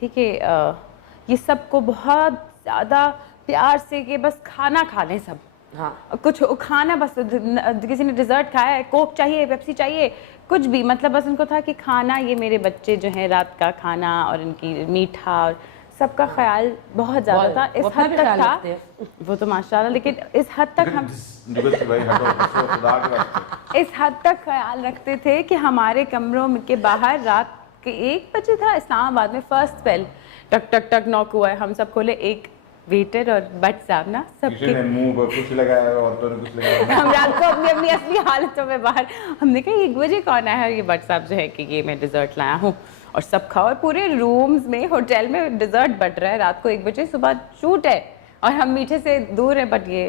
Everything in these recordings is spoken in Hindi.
ठीक है ये सबको बहुत ज़्यादा प्यार से कि बस खाना खा लें सब। हाँ कुछ खाना बस किसी ने डिज़र्ट खाया है, कोक चाहिए, पेप्सी चाहिए, कुछ भी, मतलब बस उनको था कि खाना, ये मेरे बच्चे जो हैं रात का खाना और इनकी मीठा और सबका ख्याल बहुत ज़्यादा था। इस हद तक था वो तो माशाल्लाह, लेकिन इस हद तक हम इस हद तक ख्याल रखते थे कि हमारे कमरों के बाहर रात के 1 बजे था, इस्लामाबाद में फर्स्ट स्पेल, टक टक टक नॉक हुआ है, हम सब खोले, एक वेटर और बट साहब ना सबके मुंह पर कुछ लगाया और तो कुछ लगाया हम रात को अपनी अपनी असली हालतों में बाहर, हमने कहा 1 बजे कौन आया है, ये बट साहब जो है कि ये मैं डिज़र्ट लाया हूँ और सब खाओ, और पूरे रूम्स में होटल में डिज़र्ट बट रहा है रात को 1 बजे, सुबह शूट है और हम मीठे से दूर हैं, बट ये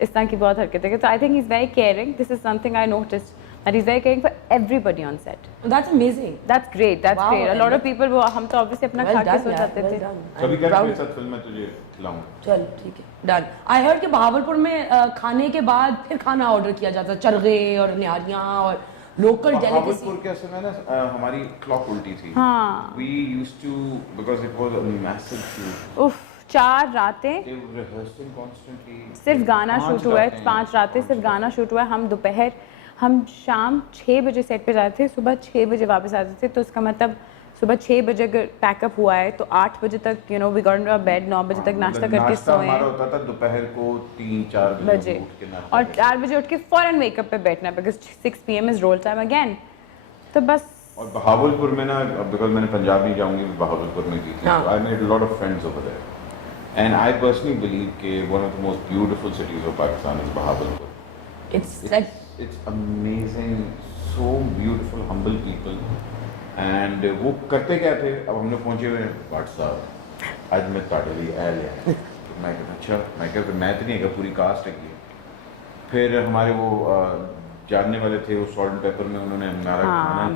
इस तरह की बहुत हरकतें। तो I think he is very caring, this is something I noticed that he's very caring for everybody on set. That's amazing. That's great. That's wow, great. A lot of people वो हम तो obviously अपना खा के सो जाते थे। कभी क्या मेरे साथ फिल्म में तुझे खिलाऊं? चल ठीक है, डन। आई हर्ड कि बहावलपुर में खाने के बाद फिर खाना ऑर्डर किया जाता है, चरगे और निहारियां और लोकल डेलिकेसी। बहावलपुर के असल में ना हमारी क्लॉक उल्टी थी। हाँ। We used to because it was a massive shoot. उफ 4 रातें सिर्फ गाना शूट हुआ है, 5 रातें सिर्फ गाना शूट हुआ है। हम शाम 6 बजे सेट पे जाते थे, सुबह 6 बजे वापस आते थे, तो उसका मतलब सुबह 6 बजे अगर पैकअप हुआ है तो 8 बजे तक वी गॉट इनटू बेड, 9 बजे तक नाश्ता करके सोए। हमारा होता था दोपहर को 3-4 बजे और 4 बजे उठ के फौरन मेकअप पे बैठना, because 6 PM is roll time again. तो बस और बहावलपुर में ना, बिकॉज मैंने पंजाब नहीं जाऊंगी, बहावलपुर में की थी, I made a lot of friends over there and I personally believe कि one of the most beautiful cities of Pakistan is Bahawalpur. It's amazing, so beautiful, humble people, and वो करते क्या थे, अब हमने पहुंचे हुए व्हाट्सएप आज मैं ताड़े लिए आ लिया, मैं कहता अच्छा, मैं कहता मैं तो नहीं है, पूरी कास्ट है की। फिर हमारे वो जानने वाले थे, वो सॉल्ट एंड पेपर में उन्होंने हमारा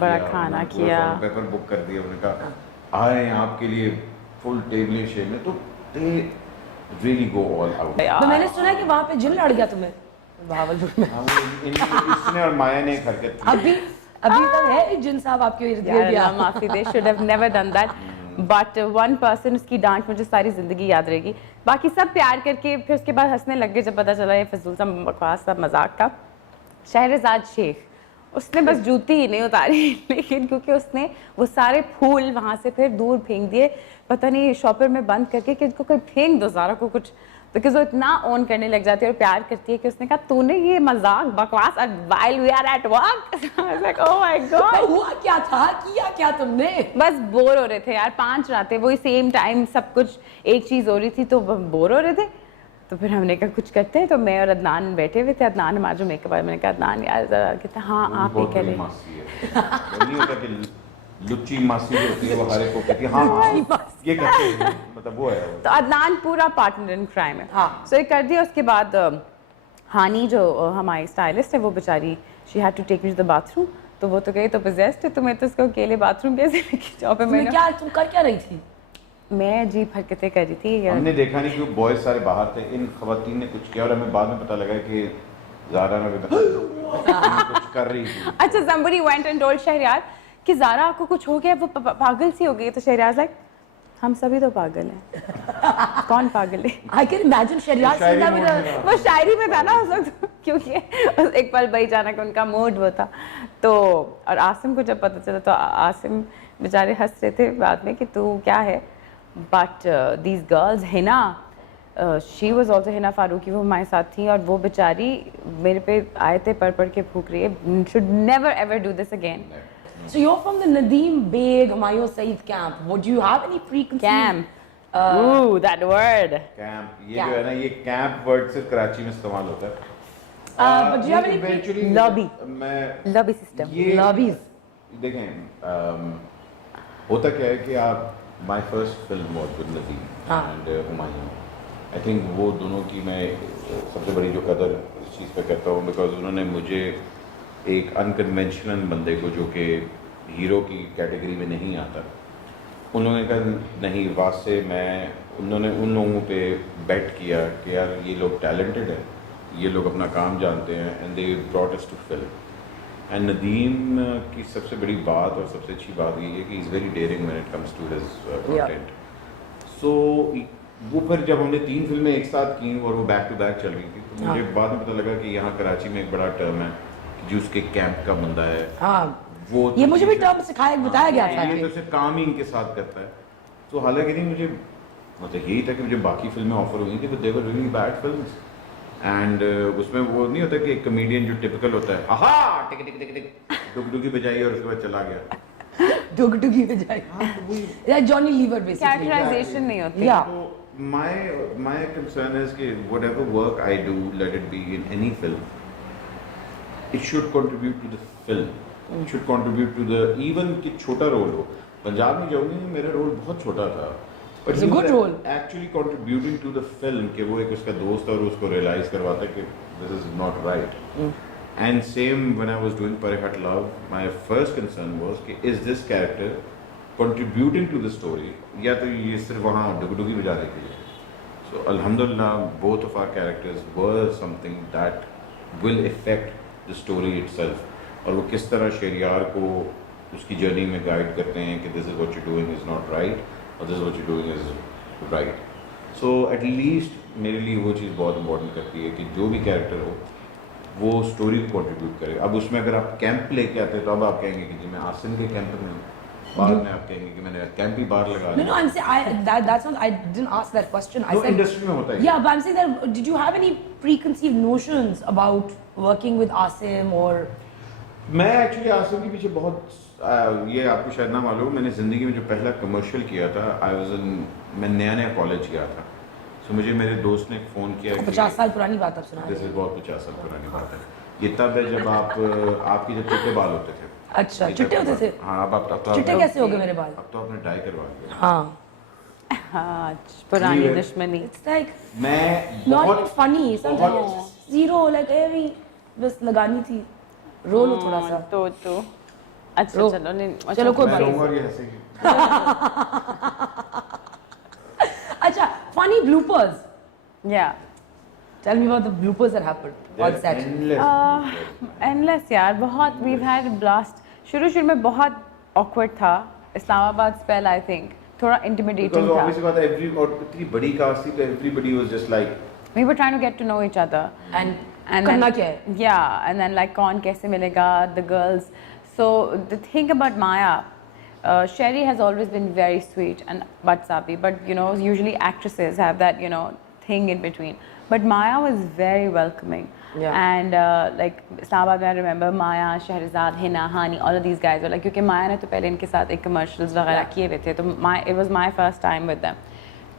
बड़ा खाना किया, सॉल्ट एंड पेपर बुक कर दिया, उन्होंने कहा आए आपके लिए फुल टेबल शेप में, तो they really go all out। तो मैंने सुना है कि वहाँ पे जिन लड़ गया तुम्हें बहावलपुर में। इसने और माया ने एक हरकत की। अभी तक है जिन साहब आपके इर्द गिर्द? माफी दे, should have never done that, but one person, उसकी डांट मुझे सारी जिंदगी याद रहेगी। बाकी सब प्यार करके फिर उसके बाद हंसने लग गए जब पता चला ये फजूल सा बकवास सा मजाक था। शहरजाद शेख, उसने बस जूती ही नहीं उतारी लेकिन क्योंकि उसने वो सारे फूल वहाँ से फिर दूर फेंक दिए, पता नहीं शॉपर में बंद करके कि इनको कोई फेंक दो ज़ारा को कुछ, बिकॉज वो इतना ऑन करने लग जाती है और प्यार करती है कि उसने कहा तूने ये मजाक बकवास और while we are at work like oh my god हुआ क्या था, किया क्या तुमने? बस बोर हो रहे थे यार, 5 रातें वही सेम टाइम सब कुछ एक चीज़ हो रही थी, तो बोर हो रहे थे, तो फिर हमने कहा कुछ करते हैं। तो मैं और अदनान बैठे हुए थे, अदनान हमारा जो मेकअप वाला, मैंने कहा अदनान यार जरा, कहता हाँ आप ही करें। लुच्ची मासी होती है वो हर एक को कहती है हाँ ये कहते हैं, मतलब वो है। तो अदनान पूरा पार्टनर इन क्राइम है। हाँ सो ये कर दिया। उसके बाद हानी जो हमारी स्टाइलिस्ट है वो बेचारी she had to take me to the bathroom, तो वो तो गई तो पोजेस्ड है, तो मैं तो उसको अकेले बाथरूम कैसे लेके जाऊँ पे। मैंने क्या तुम कर क्या रही थी? मैं अजीब हरकतें कर रही थी। हमने देखा नहीं कि बॉयज सारे बाहर थे, इन खवातीन ने कुछ किया और हमें बाद में पता लगा कि ज़ारा ने कुछ कर रही थी। अच्छा somebody went and told Shahryar कि ज़ारा आपको कुछ हो गया, वो पागल सी हो गई, तो शहरयार लाइक हम सभी तो पागल हैं कौन पागल है? I can imagine शहरयार वो शायरी में था ना उस वक्त, क्योंकि एक पल भाई जाना कि उनका मूड वो था। तो और आसिम को जब पता चला तो आसिम बेचारे हंस रहे थे बाद में कि तू क्या है, but these girls Hina, she was also Hina Farooqui, वो हमारे साथ थी और वो बेचारी मेरे पे आए थे पढ़ के फूक रही है, should never ever do this again. So you're from the Nadeem Beg Humayun Saeed camp. Would you have any preconceived? Camp. Ooh, that word. Camp. ये जो है ना, ये camp word सिर्फ कराची में इस्तेमाल होता है। But do you have any lobby? मैं lobby system. Lobbies. देखें होता क्या है कि आप my first film was with Nadeem and Humayun. I think वो दोनों की मैं सबसे बड़ी जो कदर इस चीज़ पे करता हूँ बिकॉज उन्होंने मुझे एक अनकन्वेंशनल बंदे को जो कि हीरो की कैटेगरी में नहीं आता, उन्होंने कहा नहीं वास्ते उन्होंने उन लोगों पे बेट किया कि यार ये लोग टैलेंटेड हैं, ये लोग अपना काम जानते हैं, and they brought us to film. And Nadeem की सबसे बड़ी बात और सबसे अच्छी बात ये है कि is very daring when it comes to his content. So वो फिर जब हमने 3 फिल्में एक साथ की और वो बैक टू बैक चल रही थी तो मुझे बाद में पता लगा कि यहाँ कराची में एक बड़ा टर्म है कि जो उसके कैंप का बंदा है हाँ वो ये मुझे भी टर्म सिखाया बताया गया था ये तो सिर्फ काम ही इनके साथ करता है। तो हालांकि नहीं मुझे मतलब यही था कि मुझे बाकी फिल्में ऑफर हुई थी, they were really bad films and उसमें वो नहीं होता कि एक कमेडियन जो टिपिकल होता है आहा टिक टिक टिक टिक डुगडुगी बजाई और उसके बाद चला गया डुगडुगी पे जाए या जॉनी लीवर बेसिकली कैरेक्टराइजेशन नहीं होती। या So my concern is कि whatever work I do, let it be in any film, it should contribute to the film. It should contribute to the even कि छोटा रोल हो। पंजाब में जाऊंगी मेरा रोल बहुत छोटा था, but It's a good role. actually contributing to the film कि वो एक उसका दोस्त और उसको realize करवाता है कि this is not right. And same when I was doing Parihat Love, my first concern was कि is this character contributing to the story या तो ये सिर्फ वहाँ डुगडुगी बजाने के लिए। So alhamdulillah both of our characters were something that will affect the story itself और वो किस तरह शहरियार को उसकी जर्नी में गाइड करते हैं कि this is what you're doing is not right और this is what you're doing is right. So at least मेरे लिए वो चीज़ बहुत important करती है कि जो भी कैरेक्टर हो वो स्टोरी को कंट्रीब्यूट करे। अब उसमें अगर आप कैंप लेके आते हैं तो अब आप कहेंगे कि जी मैं आसिम के कैंप में हूँ, बाद में आप कहेंगे कि मैंने कैंप ही बाहर लगा No, I'm saying that's not. I didn't ask that question. I तो said इंडस्ट्री में होता है yeah, but I'm saying that did you have any preconceived notions about working with Asim or मैं एक्चुअली आसिम के पीछे बहुत ये आपको शायद ना मालूम, मैंने ज़िंदगी में जो पहला कमर्शियल किया था मैं नया कॉलेज गया था। सो मुझे मेरे दोस्त ने फ़ोन किया 50 साल पुरानी बात अब सुना दिस इज़ बहुत 50 साल पुरानी बात है। ये तब है जब आपके जब चिट्टे बाल होते थे। अच्छा चिट्टे होते थे। हाँ अब तो चिट्टे कैसे हो गए मेरे बाल? अब तो आपने डाई करवा दिया। हाँ हाँ पुरानी Anyway. दुश्मनी। it's like मैं not बहुत even funny sometimes zero like every बस लगानी थी रोल हो थोड़ा सा तो अच्छा रो- चलो नहीं चलो कोई मैं बात नहीं। रहूँगा और ये हंसेगी। अच्छा funny bloopers या tell me about the bloopers that happened on set endless यार बहुत वी हैड ब्लास्ट। शुरू में बहुत ऑकवर्ड था। इस्लामाबाद स्पेल आई थिंक थोड़ा Because इंटिमिडेटिंग obviously था। बात है every और इतनी बड़ी कास्ट थी तो everybody was just like we were trying to get to know each other and करना क्या है yeah and then like कौन कैसे मिलेगा the girls. So the thing about Maya, Sherry has always been very sweet and Batsabi, but you know usually actresses have that you know thing in between, but Maya was very welcoming. Yeah. And like Islamabad, I remember Maya, Shahrazad, Hina, Hani, all of these guys were like, क्योंकि Maya ने तो पहले इनके साथ एक commercials वगैरह Yeah. किए हुए थे, तो it was my first time with them.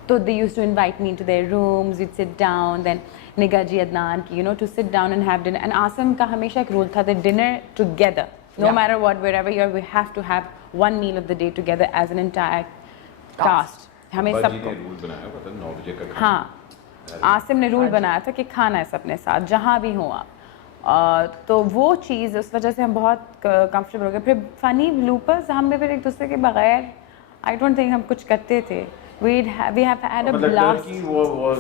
So they used to invite me into their rooms, we'd sit down, then Nigaji Adnan, you know, to sit down and have dinner. And Asim ka hamesha ek rule tha that dinner together, no Yeah. matter what, wherever you are, we have to have one meal of the day together as an entire cast. हमें अब्बा जी सबको ने रूल बनाया पता 9 बजे का खाना। हाँ आसिम ने रूल बनाया था कि खाना है सबने साथ जहाँ भी हो आप। तो वो चीज़ उस वजह से हम बहुत कंफर्टेबल हो गए। फिर फनी ब्लूपर्स हम में फिर एक दूसरे के बगैर आई डोंट थिंक हम कुछ करते थे। we have had a मतलब blast. Turkey was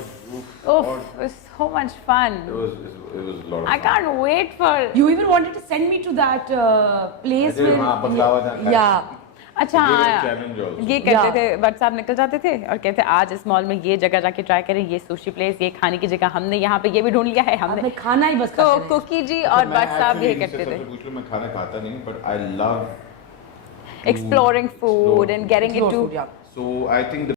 Oof, it was so much fun. it was a lot of I fun. can't wait for you even wanted to send me to that place अरे where हाँ, बकलावा था खाया। yeah अच्छा ये हाँ, challenge also. ये करते Yeah. थे व्हाट्सएप निकल जाते थे और कहते आज इस मॉल में ये जगह जाके ट्राई करें, ये सुशी प्लेस, ये खाने की जगह, हमने यहाँ पे ये भी ढूंढ लिया है हमने। आपने खाना ही बस तो करते रहे। कुकी जी और मैं व्हाट्सएप actually यही इनसे करते थे, सबसे पूछ लो, मैं खाना खाता नहीं but I love exploring food and getting Explore into food, yeah. so I think the